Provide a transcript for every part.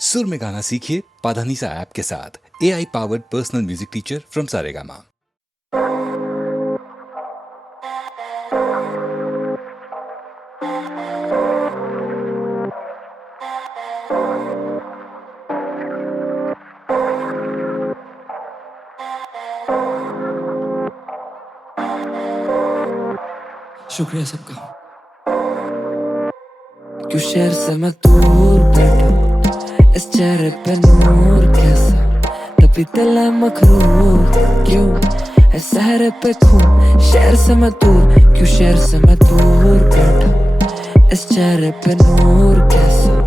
सुर में गाना सीखिए पाधानीसा ऐप के साथ। AI powered personal music teacher from Saregama. शुक्रिया सबका। क्यों शहर से मैं दूर बैठा, इस चेहरे पे नूर कैसा, तभी दिल है मखरूर। क्यों है सहरे पे खून, शहर से मैं दूर, क्यों शहर से मैं दूर बैठा, इस चेहरे पे नूर कैसा,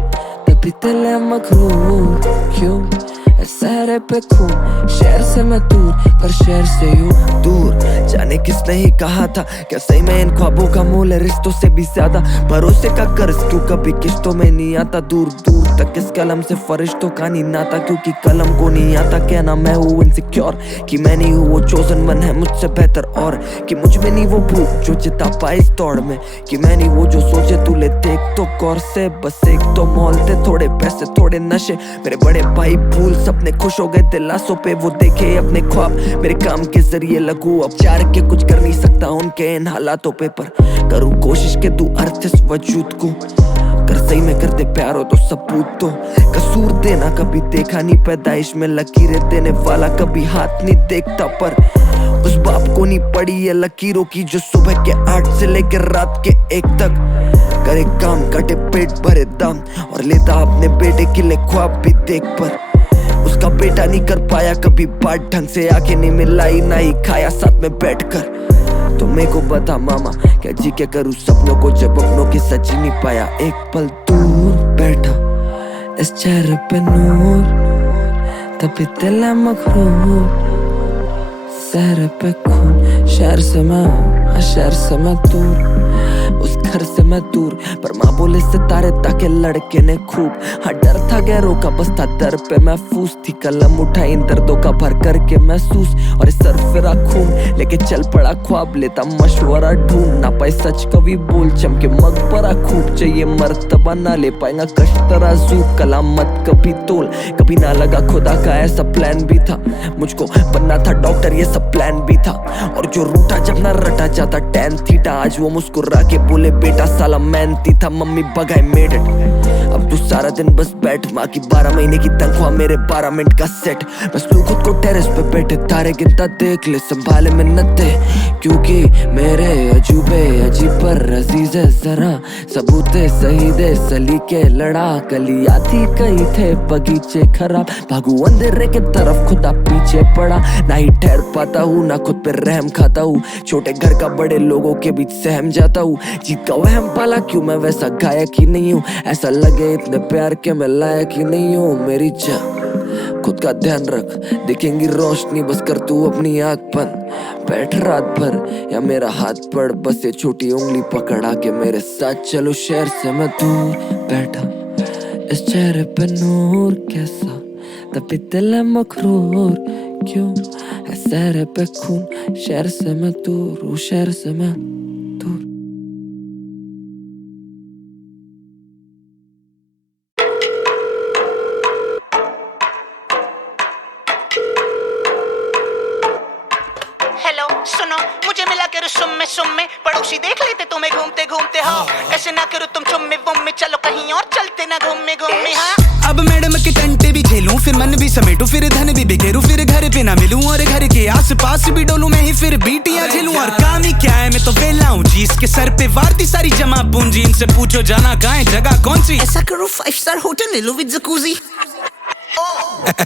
तभी दिल है मखरूर। क्यों है सहरे पे खून, शहर से मैं दूर, पर शहर से यूं दूर। जाने किसने ही कहा था, क्या सही में इन ख्वाबों का मोल है रिश्तों से भी ज्यादा। भरोसे का कर्ज क्यों कभी किश्तों में नहीं आता, दूर दूर तक इस कलम से फरिश्तों का नहीं नाता। क्योंकि कलम को नहीं आता कहना मैं हूँ इनसिक्योर, कि मैं नहीं हूँ वो चोजन वन है मुझसे बेहतर, और कि मुझ में नहीं वो भूख जो चिता पाए इस दौड़ में, कि मैं नहीं वो जो सोचे तू ले देख तो गौर से। बस एक तो मॉल थे, थोड़े पैसे थोड़े नशे, मेरे बड़े भाई भूल सपने खुश हो गए दिलासों पे। वो देखे अपने ख्वाब मेरे काम के जरिए लगू, अब चार के कुछ कर नहीं सकता उनके इन हालातों पे। पर करूँ कोशिश के तू अर्थ इस वजूद को कर सही में कर दे प्यार हो तो सबूत दो। कसूर देना कभी देखा नहीं, पैदाइश में लकीरें देने वाला कभी हाथ नहीं देखता। पर उस बाप को नहीं पड़ी ये लकीरों की, जो सुबह के 8 से लेकर रात के 1 तक करे काम, कटे पेट भरे दम, और लेता अपने बेटे के लिए ख्वाब भी देख। पर उसका बेटा नहीं कर पाया कभी बात ढंग से, आंखें नहीं मिलाई ना ही खाया साथ में बैठकर। तो मेरे को बता मामा क्या जी क्या करूँ सपनों को, जब अपनों की सच ही नहीं पाया। एक पल दूर बैठा, इस चेहरे पे नूर, तभी दिल है मखरूर। शहर पे खून, शहर से मैं दूर, उस घर से मैं दूर। पर माँ बोले सितारे ताके लड़के ने खूब, हाँ डर था गैरों का बस था दर पे महफूज थी। कलम उठाई इन दर्दों का भर करके महसूस, और इस सर फिरा खून लेके चल पड़ा ख्वाब, लेता मशवरा ढूंढ ना पाए सच कभी बोल। चमके मकबरा खूब चाहिए मर्तबा, ना ले पाएगा कश तराजू कलाम मत कभी तोल। कभी ना लगा खुदा का ऐसा प्लान भी था, मुझको बनना था डॉक्टर ये सब प्लान भी था। और जो रूठा जब ना रटा जाता टैन थीटा, आज वो मुस्कुरा के बोले बेटा साला मेहनती था, मम्मी बगाए मेड इट। अब तू सारा दिन बस बैठ, माँ की 12 महीने की तनख्वाह मेरे 12 मिनट का सेट। बस तू खुद को टेरेस पे बैठे तारे गिनता देख ले, संभाले मिन्नते क्योंकि मेरे अजूबे अजीब पर अजीज है जरा। सबूते सही दे सलीके लड़ा, गली आती कई थे बगीचे खराब। भागू अंधेरे के तरफ खुदा पीछे पड़ा, ना ही ठहर पाता हूँ ना खुद पे रहम खाता हूँ। छोटे घर का बड़े लोगों के बीच सहम जाता हूँ, जीत का वहम पाला क्यों मैं वैसा गायक ही नहीं हूँ। ऐसा लगे इतने प्यार के मैं लायक ही नहीं हूँ। मेरी जा खुद का ध्यान रख, दिखेंगी रोशनी बस कर तू अपनी आँख बंद। बैठ रात भर या मेरा हाथ पड़, बस ये छोटी उंगली पकड़ा के मेरे साथ चलो। शहर से मैं दूर बैठा, इस चेहरे पे नूर कैसा, तभी दिल है मखरूर। क्यों है शहर पे खून, शहर से मैं दूर हूँ, शहर से मैं दूर। हेलो सुनो, मुझे मिला करो सुम्मे पड़ोसी देख लेते तुम्हें घूमते घूमते। हाँ ऐसे ना करो तुम चुम्मे वुम्मे, चलो कहीं और चलते ना घूमे घूमे। हाँ अब मैडम के टंटे भी झेलूं, फिर मन भी समेटूं, फिर धन भी बिखेरूं, फिर घर पे ना मिलूं, और घर के आस पास भी डोलूं मैं ही, फिर बीटियां झेलूं। और काम ही क्या है मैं तो वेला हूं जी, इसके सर पे वारती सारी जमा पूंजी। इनसे पूछो जाना कहाँ है जगह कौन सी, ऐसा करो 5 स्टार होटल ले लो विद जकूजी।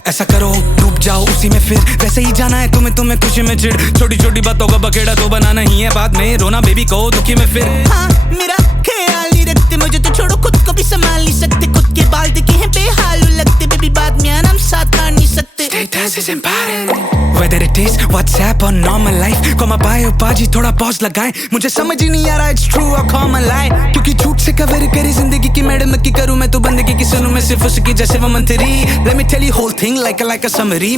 ऐसा करो डूब जाओ उसी में, फिर वैसे ही जाना है तुम्हें खुशी में चिढ़। छोटी छोटी बातों का बखेड़ा तो बनाना ही है बाद में, रोना बेबी कहो दुखी में फिर। हाँ मेरा ख्याल नहीं रखते, मुझे तो छोड़ो खुद को भी संभाल नहीं सकते। खुद के बाल दिखे हैं बेहालू लगते, बेबी बाद में आराम साथ आ नहीं सकते। Status is important, whether it is WhatsApp or normal life। को मैं पाए पाजी थोड़ा पॉज लगाए, मुझे समझ ही नहीं आ रहा it's true or common lie। क्योंकि झूठ से कवर करी जिंदगी की मैडम की, करूँ मैं तो बंदगी की सुनूं मैं सिर्फ उसकी जैसे वो मंत्री। Let me tell you whole thing like a summary।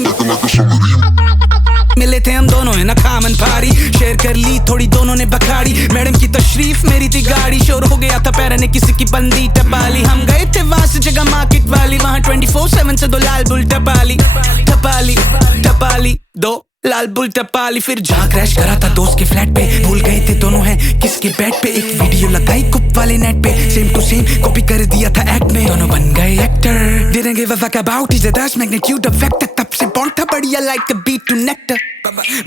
मिले थे हम दोनों है ना खामन पारी, शेयर कर ली थोड़ी दोनों ने बखाड़ी। मैडम की तशरीफ मेरी थी गाड़ी, शोर हो गया था पैर ने किसी की बंदी टपाली। हम गए थे वास जगह मार्केट वाली, वहाँ 24/7 से दो लाल बुल टपाली टपाली टपाली, दो लाल बुल टपाली। फिर जहाँ क्रैश करा था दोस्त के फ्लैट पे, भूल गए थे दोनों हैं किसके बेड पे। एक वीडियो लगाई कुप वाले नेट पे, सेम टू सेम कॉपी कर दिया था एक्ट में। दोनों बन गए actor, didn't give a fuck about his dash magnitude of vector। तब से बॉन्ड था बढ़िया like a beat to nectar,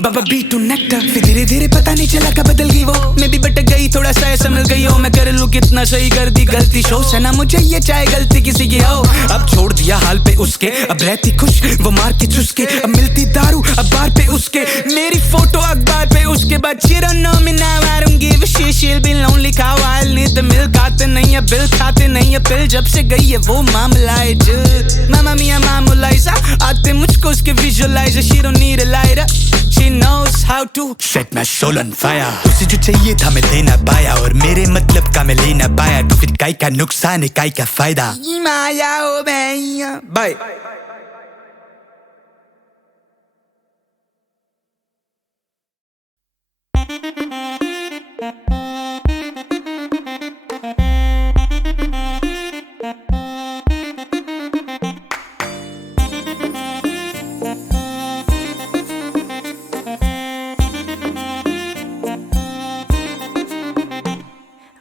Baba beat to nectar। फिर धीरे धीरे पता नहीं चला कब बदल गई वो, मैं भी भटक गई थोड़ा सा संभल गई हो। मैं कर लूँ कितना सही कर दी गलती, शो से ना मुझे ये चाहे गलती किसी की हो। अब छोड़ दिया हाल पे उसके, अब रहती खुश वो मार के चुसके। अब मिलती दारू अब बार पे उसके, मेरी फोटो अखबार पे उसके बाद। She don't know me now, I don't give a shit, she'll be lonely cow, I'll need the milk। आते नहीं है बिल, खाते नहीं है पिल, जब से गई है वो मामला है जिल। मामा मिया मामूलाइजा, आते मुझको उसके visualiser. She don't need a lighter, she knows how to set my soul on fire। उसे जो चाहिए था मैं दे ना पाया, और मेरे मतलब का मैं ले ना पाया, तो फिर काई का नुकसान है काई का फायदा। माया ओ भैया बाय।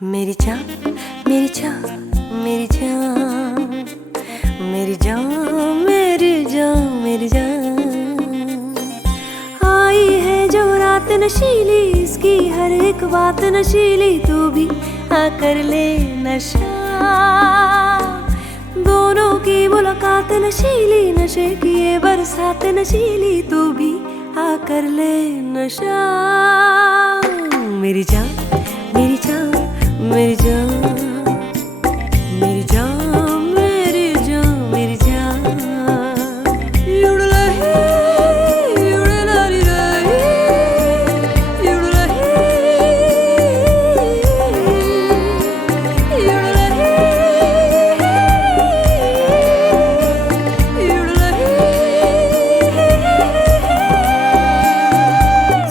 मेरी जान मेरी जान मेरी जान मेरी जान मेरी जान मेरी जान, आई है जो रात नशीली, इसकी हर एक बात नशीली, तू भी आकर ले नशा। दोनों की मुलाकात नशीली, नशे की ये बरसात नशीली, तू भी आकर ले नशा। मेरी जान मेरी जान मेरी जान मेरी जान मेरी जान मेरी जान, युड़लही युड़लारी रही युड़लही युड़लही युड़लही।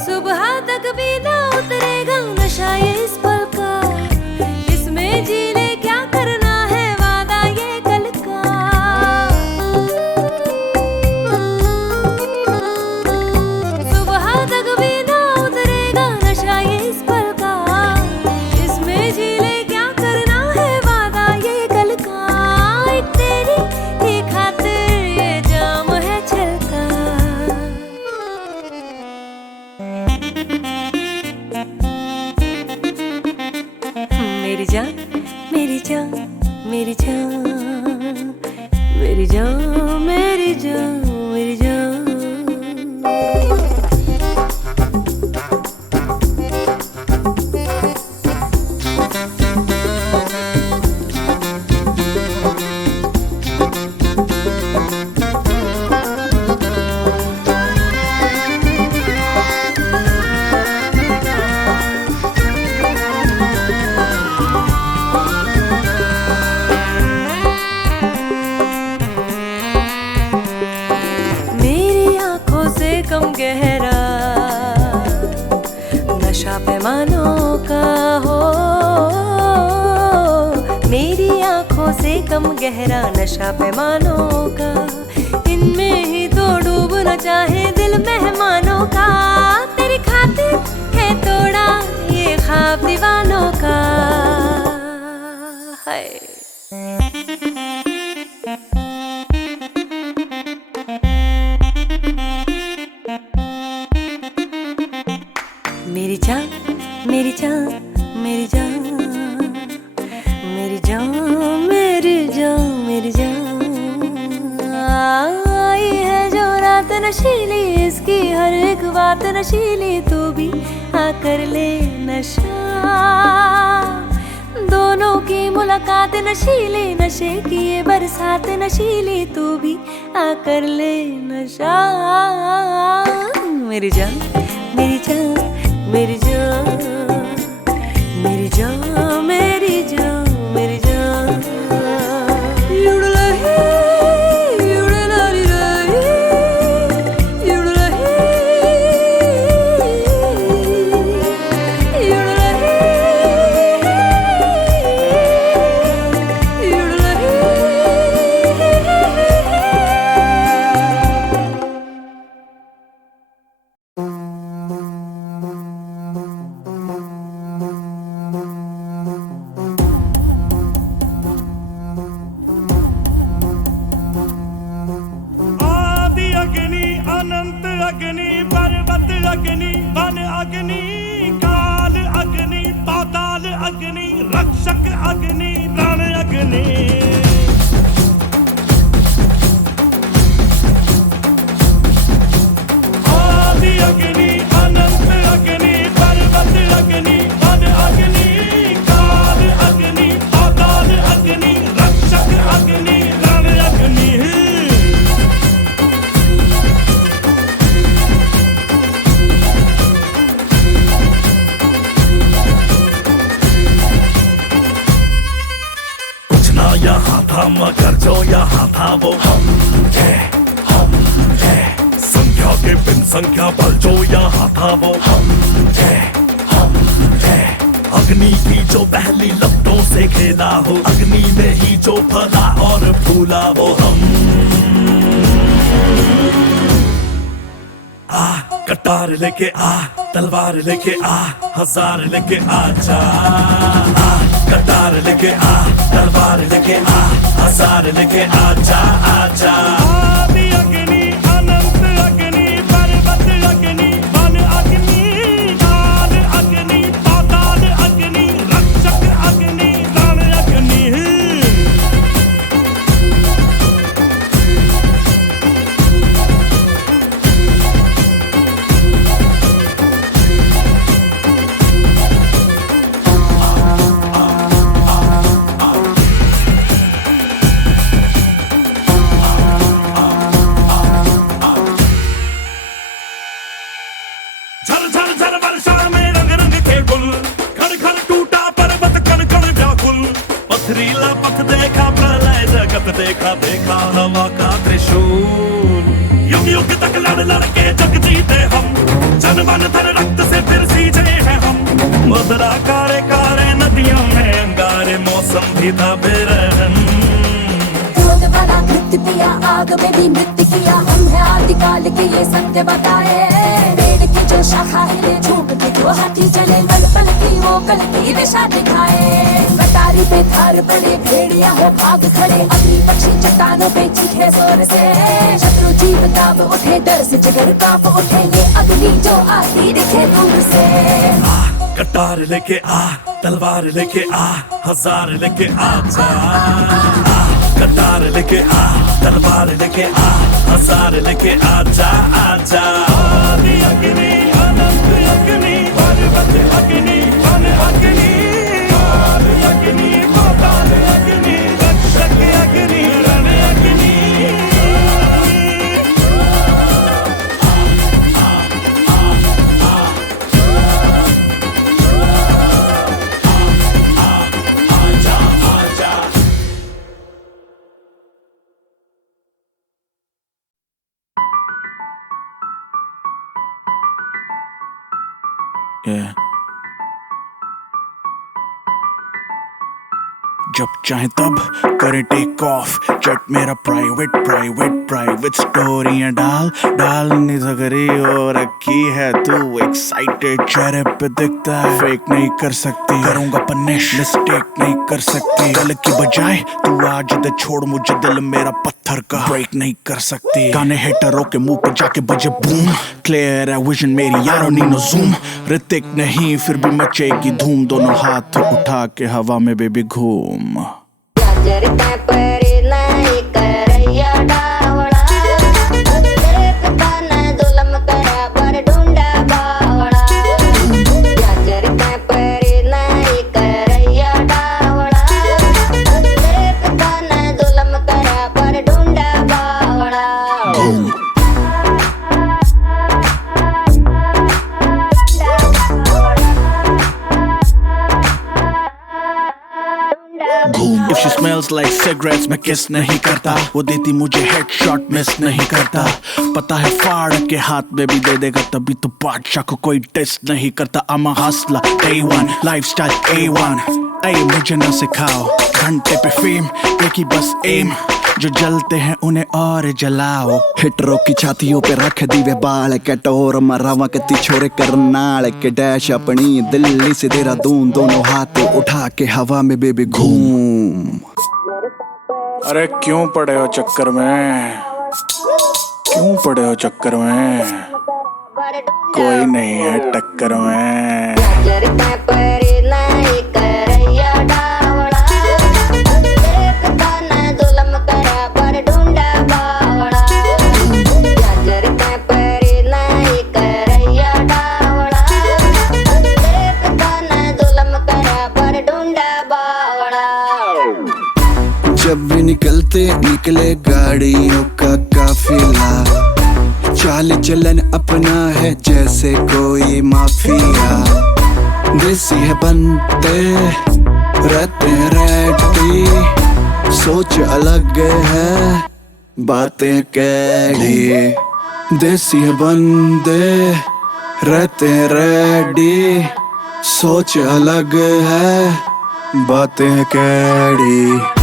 सुबह तक भी ना उतरेगा नशा ये इस पल का, इसमें जी ले क्या करना है वादा ये कल का। सुबह तक भी ना उतरेगा नशा ये इस पल का, इसमें जी ले क्या करना है वादा ये कल का। एक तेरी ही खातिर ये जाम है छलका। मेरी जान मेरी जान मेरी जान मेरी जान मेरी जान मेरी जान। मेरी आंखों से कम गहरा नशा पैमानों का हो, मेरी आंखों से कम गहरा नशा पैमानों का, इनमें ही तो डूबना चाहे दिल मेहमानों का। तेरी खातिर है तोड़ा ये ख्वाब दीवानों का है। मेरी जान मेरी जान मेरी जान मेरी जान मेरी जान मेरी जान, आई है जो रात नशीली, इसकी हर एक बात नशीली, तू भी आकर ले नशा। दोनों की मुलाकात नशीली, नशे की ये बरसात नशीली, तू भी आकर ले नशा। मेरी जान मेरी जान मेरी जान मेरी जान मेरी जान मेरी जान, युड़लही युड़लारी रही युड़लही अग्नि रण अग्नि आदि अग्नि अनंत अग्नि पर्वत अग्नि वन अग्नि काल अग्नि पाताल अग्नि रक्षक अग्नि रण अग्नि यहाँ था मगर जो यहाँ था वो हम थे संख्या के बिन संख्या बल जो यहाँ था वो हम थे अग्नि की जो पहली लपटों से खेला हो अग्नि में ही जो फला और फूला वो हम आ कटार लेके आ तलवार लेके आ हजार लेके आ जा कटार लेके आ तलवार लेके आ हजार लेके आजा आजा आदि अग्नि अनंत अग्नि पर्वत अग्नि वन अग्नि काल अग्नि पाताल अग्नि रक्षक अग्नि रण अग्नि पथरीला पथ देखा प्रलय जगत देखा देखा हवा का त्रिशूल युग युग तक लड़ लड़ के जग जीते हम जन मन धन रक्त से फिर सींचे हैं हम मदरा कारे कारे नदियों में अंगारे मौसम भी था बेरहम क्रोध वाला नृत्य किया आग में भी नृत्य किया हम है आदिकाल के ये सत्य बताए पेड़ की जो शाखा हिले झूम के जो हाथी चले पल पल की वो कल की दिशा दिखाए कटारी पे धार पड़े भेड़िया हो भाग खड़े अग्नि पक्षी चट्टानों पे चीखे जोर से शत्रु जीव दाब उठे डर से जिगर कांप उठे ये अग्नि जो आती दिखे दूर से कटार लेके आ तलवार लेके आ हजार लेके आजा कटार लेके आ तलवार लेके आ हजार लेके आजा आजा आदि अग्नि अनंत अग्नि पर्वत अग्नि वन अग्नि काल अग्नि पाताल अग्नि रक्षक अग्नि रण अग्नि जब चाहे तब करें टेक ऑफ जेट मेरा प्राइवेट स्टोरियां डाल नहीं सकरी हो रखी है तू एक्साइटेड चेहरे पे दिखता है फेक नहीं कर सकती करूंगा पनिश मिस्टेक नहीं कर सकती कल की बजाय तू आज दे छोड़ मुझे दिल मेरा पत्थर का ब्रेक नहीं कर सकती गाने हेटरों के मुंह पे जाके बजे बूम क्लियर है विजन मेरी यारों नी नो जूम ऋतिक नहीं फिर भी मचेगी धूम दोनों हाथ उठा के हवा में बेबी घूम If she smells like cigarettes मैं किस नहीं करता वो देती मुझे हेडशॉट मिस नहीं करता पता है फाड़ के हाथ में भी दे देगा तभी तो बादशाह को कोई टेस्ट नहीं करता I'm a hustler day one lifestyle A1 ऐ मुझे न सिखाओ घंटे पे फेम एक ही बस एम जो जलते हैं उन्हें और जलाओ हिटरों की छातियों पे रख दीवे बाल के टोर मरावा के छोरे करनाल के डैश अपनी दिल्ली से देहरादून दोनों हाथ उठा के हवा में बेबी घूम अरे क्यों पड़े हो चक्कर में क्यों पड़े हो चक्कर में कोई नहीं है टक्कर में निकलते निकले गाड़ियों का काफिला, चाल चलन अपना है जैसे कोई माफिया। देसी है बनते रहते रेडी, सोच अलग है बातें कैडी। देसी है बंदे रहते रेडी, सोच अलग है बातें कैडी।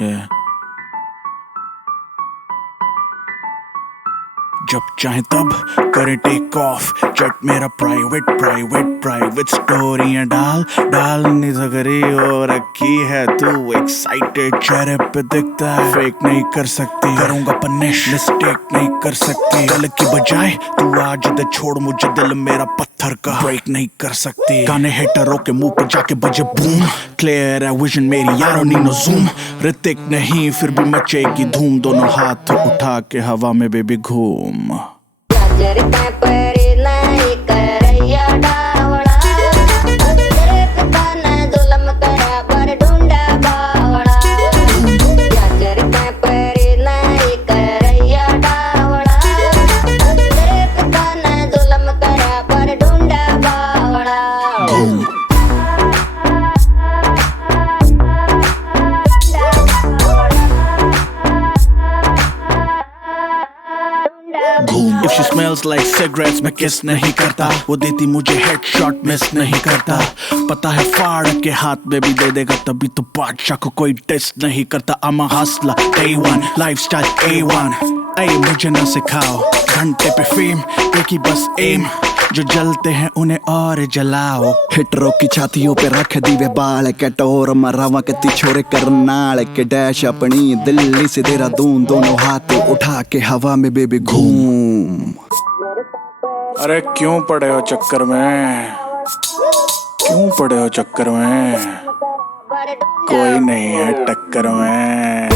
Yeah. जब चाहे तब करें टेक ऑफ, जेट मेरा प्राइवेट स्टोरियां डालनी सकरी हो रखी है तू एक्साइटेड, चेहरे पे दिखता है फेक नहीं कर सकती, करूंगा पनिश मिस्टेक नहीं कर सकती, कल की बजाय तू आज दे छोड़ मुझे, दिल मेरा पत्थर का ब्रेक नहीं कर सकती। गाने हेटरों के मुंह पे जाके बजे बूम, क्लियर है विजन मेरी यारों नीनो जूम, ऋतिक नहीं फिर भी मचेगी धूम, दोनों हाथ उठा के हवा में बेबी घूम। If she smells like cigarettes मैं किस नहीं करता, वो देती मुझे हेडशॉट मिस नहीं करता, पता है फाड़ के हाथ में भी दे देगा तभी तो बादशाह को कोई टेस्ट नहीं करता। I'm a hustler day one, lifestyle A1, ऐ मुझे ना सिखाओ घंटे पे फेम, एक ही बस एम, जो जलते हैं उन्हें और जलाओ। हिटरों की छातियों पे रख दीवे बाल के टोर, मरावा के तिछोरे करनाल के डैश अपनी दिल्ली से देहरादून, दोनों हाथ उठा के हवा में बेबी घूम। अरे क्यों पड़े हो चक्कर में, क्यों पड़े हो चक्कर में, कोई नहीं है टक्कर में।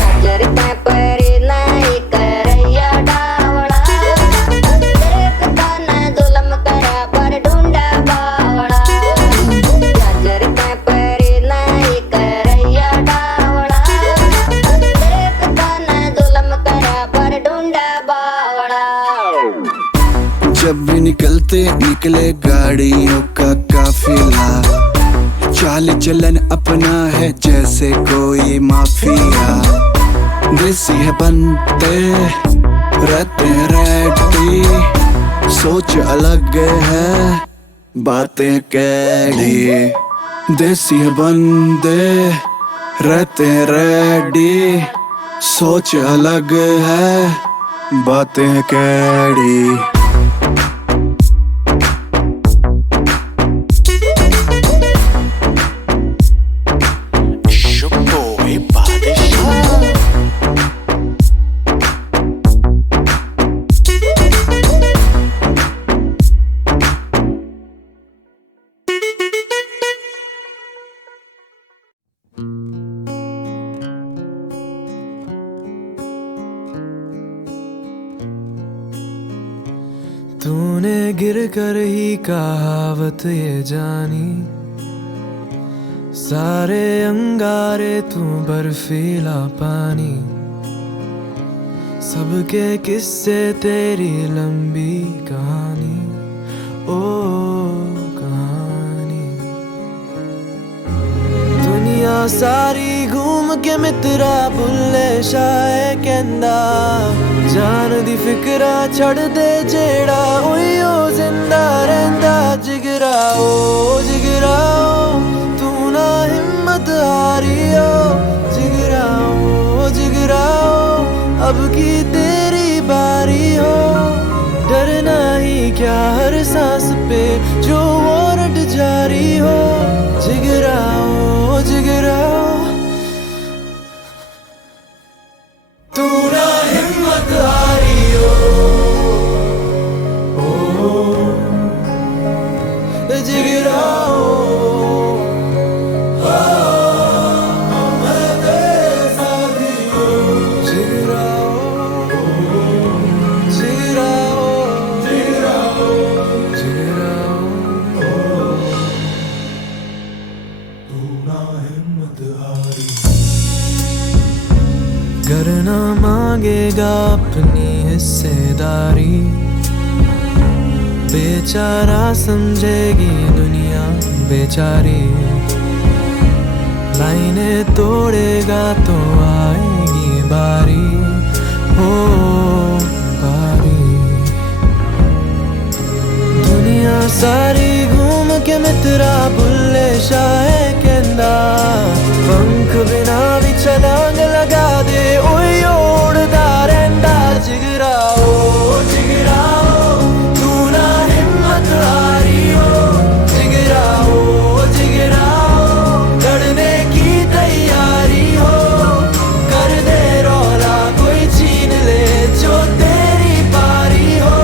जब भी निकलते निकले गाड़ियों का काफिला, चाल चलन अपना है जैसे कोई माफिया। देसी है बनते रहते रेडी, सोच अलग है बातें कैडी। देसी है बंदे रहते रेडी, सोच अलग है बातें कैडी। तूने गिर कर ही कहावत ये जानी, सारे अंगारे तू बर्फीला पानी, सबके किस्से तेरी लंबी कहानी, ओ कहानी। दुनिया सारी घूम के मित्रा भुल्ले शाये कहंदा, जान दी फिकरा छड़ दे जेड़ा उइयो जिंदा रहंदा। जिगरा ओ तू ना हिम्मत हारियो, जिगरा ओ अब की तेरी बारी हो, डरना ही क्या हर सांस पे जो वारंट जारी हो। जिगरा ओ तू ना हिम्मत हारी हो। मांगेगा अपनी हिस्सेदारी, बेचारा समझेगी दुनिया बेचारी, लाइनें तोड़ेगा तो आएगी बारी, ओ बारी। दुनिया सारी घूम के मित्रा बुल्ले शाह कहंदा, पंख बिना भी छलांग लगा दे ओए ओड़दा रहिंदा जिगरा, ओ जिगरा तू ना हिम्मत हारी हो, जिगरा ओ जिगरा लड़ने की तैयारी हो, कर दे रौला कोई छीन ले जो तेरी पारी हो,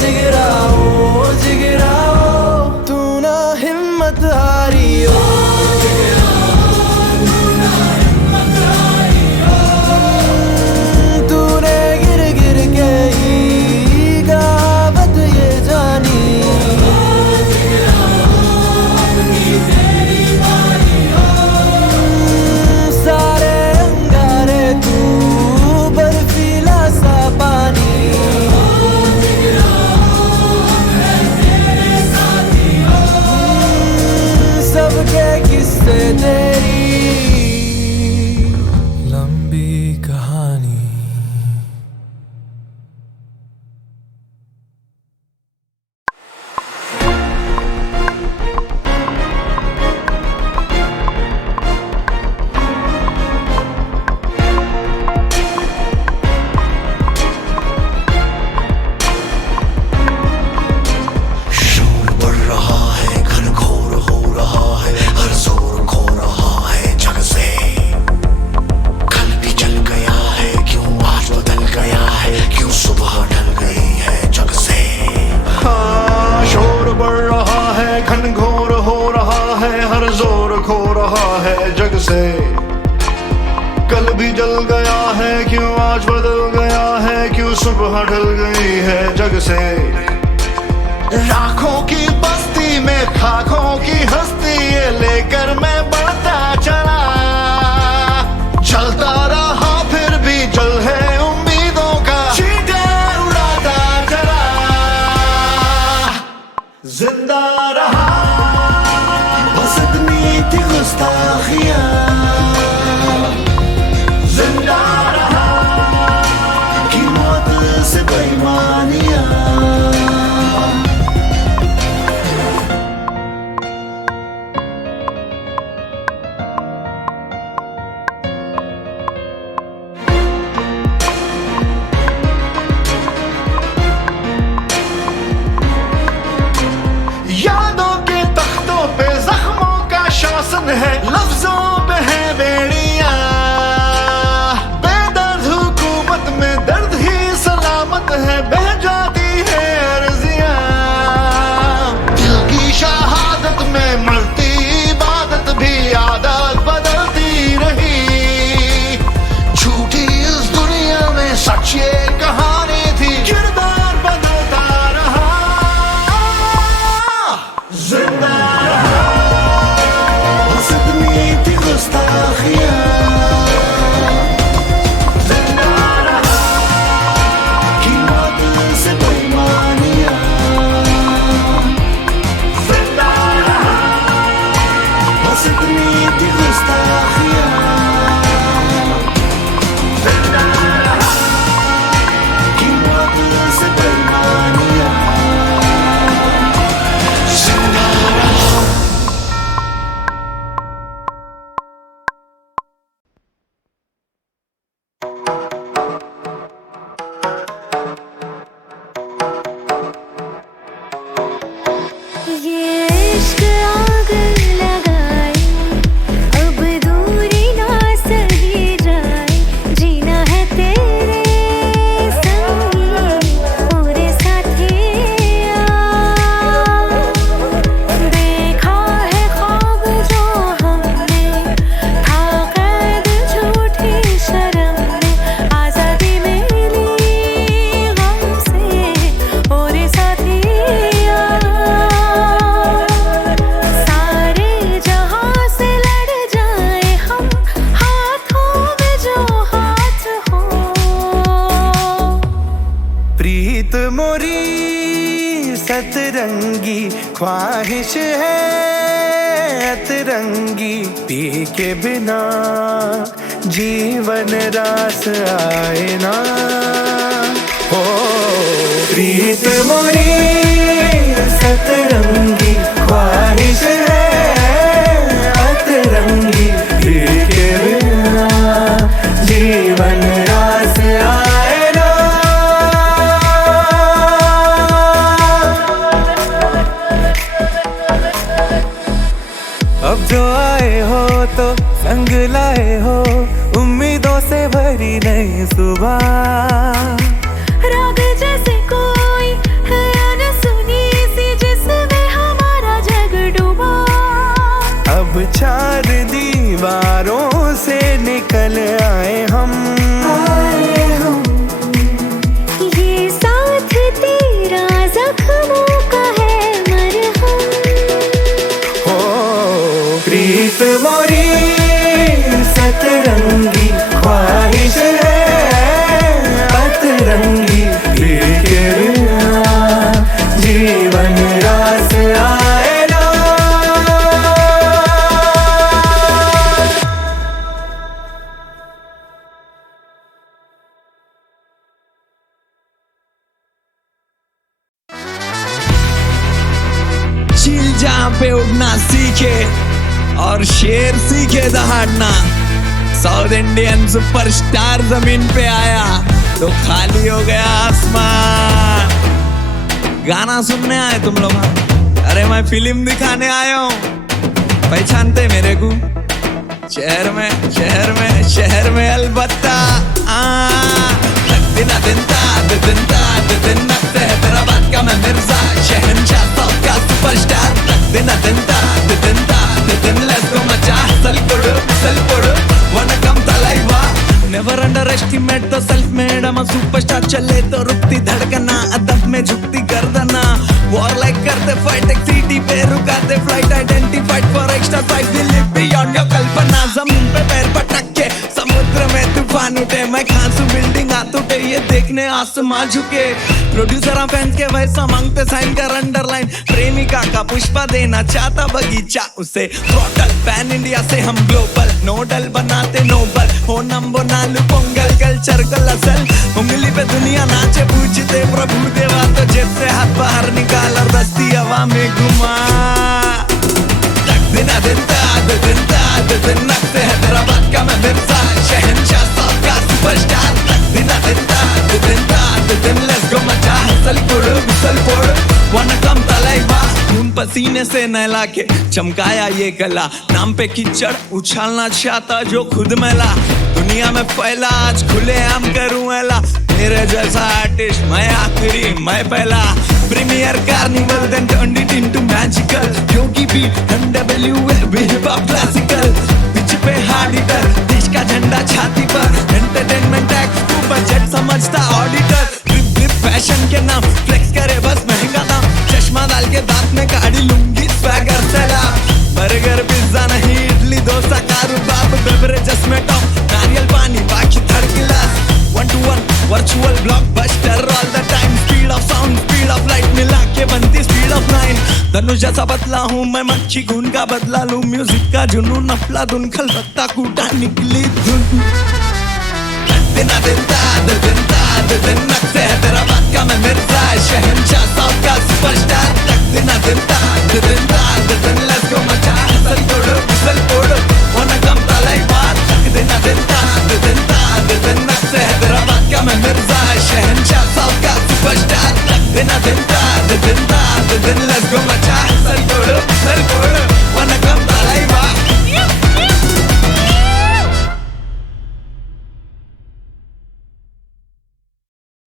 जिगरा ओ जिगरा तू ना हिम्मत हारी हो। तूने गिर गिर के ही कहावत ये जानी, सारे अंगारे तू बर्फीला सा पानी, सबके किस्से तेरी लंबी कहानी। शोर बढ़ रहा है, घनघोर हो रहा है, हर जोर खो रहा है जग से। कल भी चल गया है, क्यों आज बदल गया है, क्यों सुबह ढल गई है जग से। हाँ, शोर बढ़ रहा है, घनघोर हो रहा है, हर जोर खो रहा है जग से। कल भी जल गया है, क्यों आज बदल गया है, क्यों सुबह ढल गई है जग से। लाखों की बस्ती में खाखों की हस्ती, ये लेकर मैं बढ़ता चला, चलता रहा फिर भी जल है उम्मीदों का चींटे उड़ाता चला, जिंदा रहा बस इतनी थी गुस्ताखियां, जिंदा रहा कि मौत से बेईमानियां। यादों के तख्तों पे जख्मों का शासन है, लफ्जों पे है बेड़ियां, बेदर्द हुकूमत में दर्द ही सलामत है, बह जाती है अर्जियां। दिल की शहादत में मरती इबादत भी आदत बदलती रही, झूठी इस दुनिया में सच ये कहानी थी, किरदार बदलता रहा, जिंदा रहा बस इतनी सतरंगी ख्वाहिश है अतरंगी, पी के बिना जीवन रास आए ना। ओ प्रीत मोरी सतरंगी ख्वाहिश है अतरंगी, पी के बिना जीवन रास आए ना। अब जो आए हो तो संग लाए हो, उम्मीदों से भरी नई सुबह। राग जैसे कोई है अनसुनी सी जिसमें हमारा जग डूबा। अब 4 दीवारों से निकल आए हम, ये साथ तेरा जख्मों का है मरहम। प्रीत मोरी सतरंगी ख्वाहिश है अतरंगी, पी के बिना जीवन रास आए ना। चील जहाँ पे उड़ना सीखे और शेर सीखे दहाड़ना। साउथ इंडियन सुपरस्टार जमीन पे आया तो खाली हो गया आसमान। गाना सुनने आए तुम लोग? अरे मैं फिल्म दिखाने आया हूँ, पहचानते मेरे को? शहर में अलबत्ता हैदराबाद का मैं मिर्जा, शहंशाह साउथ का सुपरस्टार। Let's go मचा सल कोडो vanakkam तलाइवा। Never underestimate the self-made, I'm a superstar। चले तो रुकती धड़कना, अदब में झुकती गर्दना। War like करते fight, एक सीटी पे रुकाते flight, identified for extra size, we live beyond your कल्पना। जमीन पे पैर पटक के समुद्र में तूफान उठे, मैं खांसू बिल्डिंग हाथ उठे, ये देखने आसमां झुके। प्रोड्यूसर फैंस के वैसा मांगते साइन कर अंडरलाइन, प्रेमिका का पुष्पा देना चाहता बगीचा उसे। थ्रॉटल पैन इंडिया से हम ग्लोबल, नोडल बनाते नोबल, हो नंबो नालू पोंगल कल्चर कल असल। उंगली पे दुनिया नाचे पूछते प्रभु देवा, तो जेब से हाथ बाहर निकाल और दस्ती हवा में घुमा। हैदराबाद का मैं मिर्जा, शहंशाह साउथ का सुपरस्टार। Let's go मचा हसल कोडो गुसल कोडो वनकम तलाइवा। खून पसीने से नहला के चमकाया ये कला, नाम पे कीचड़ उछालना चाहता जो खुद मैला। दुनिया में पहला आज खुले आम करूं एला, मेरे जैसा आर्टिस्ट मैं आखिरी मैं पहला। Premier carnival then turned it into magical, Yogi beat NWA hip hop classical. Pitch पे हार्ड हिटर, देश का झंडा छाती पर, एंटरटेनमेंट एक्ट टू बजट समझता ऑडिटर। फैशन के नाम फ्लेक्स करे बस महंगा दाम, चश्मा डाल के दांत में गाड़ी लूंगी स्वैगर सलाम। बर्गर पिज्जा नहीं इडली डोसा कारोबार, बेवरेजेस में टॉप नारियल पानी बाकी third class. 1-to-1 virtual blockbuster all the time, speed of sound speed of light मिला के बनती स्पीड ऑफ 9। धनुष जैसा बदला हूँ मैं, मच्छी खून का बदला लूं, म्यूजिक का जुनून अपला धुन खलबत्ता कूटा निकली धुन। हैदराबाद का मैं मिर्जा, शहंशाह साउथ का सुपरस्टार। Let's go मचा हसल कोडो गुसल कोडो वनकम तलाइवा। हैदराबाद का मैं मिर्जा, शहंशाह साउथ का सुपरस्टार। Let's go मचा हसल कोडो गुसल कोडो वनकम तलाइवा।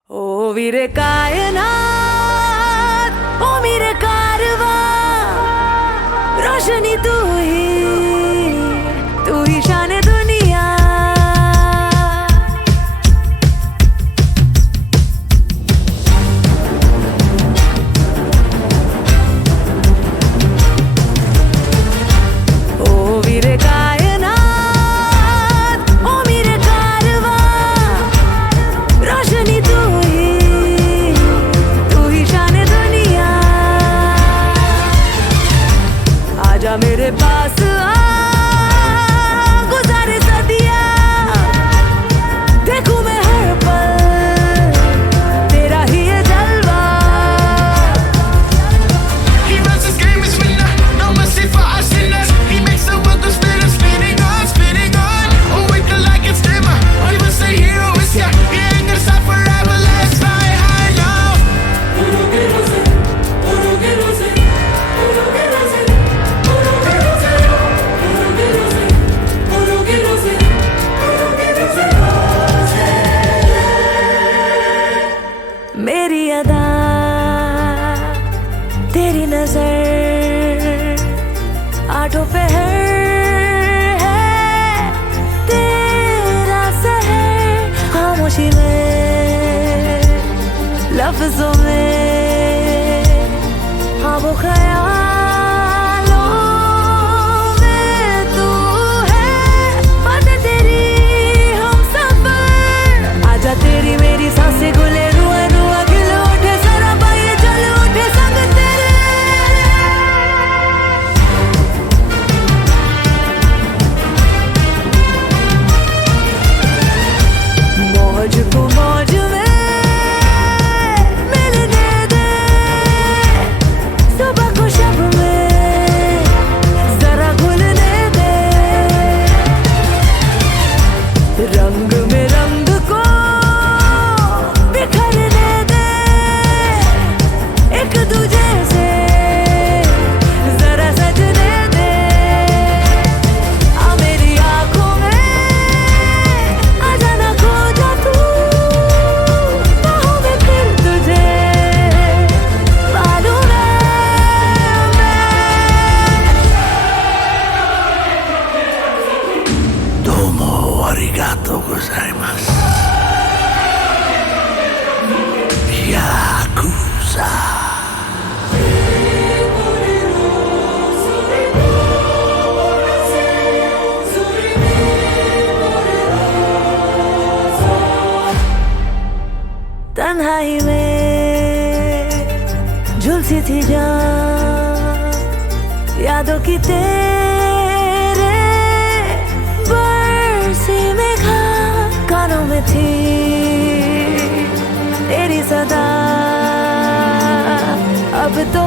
ओ वीरे कायनात, ओ मेरे कारवा, रोशनी तू ही शान दुनिया। ओ वीरे कायनात, ओ मेरे कारवा, रोशनी तू ही तेरी नजर आठों पे है तेरा सहर खामोशी में लफ्जों में हाँ वो ख्यालों में तू है बात तेरी हम सफर आजा तेरी मेरी सांसें गुले रुआ रुआ खिल उठे सारा बाये चल उठे संग तेरे मौज को मौज में मिलने दे सुबह को शब में जरा घुलने दे रंग में रंग को बिखरने दे एक दूजे से जरा सजने दे आ मेरी आंखों में आ जाना खो जा तू बाहों में फिर तुझे मालूम है Domo arigato gozaimasu. Yakuza. तन्हाई में झुलसी थी जान यादों की तेरे बरसी में कानों में थी तेरी सदा अब तो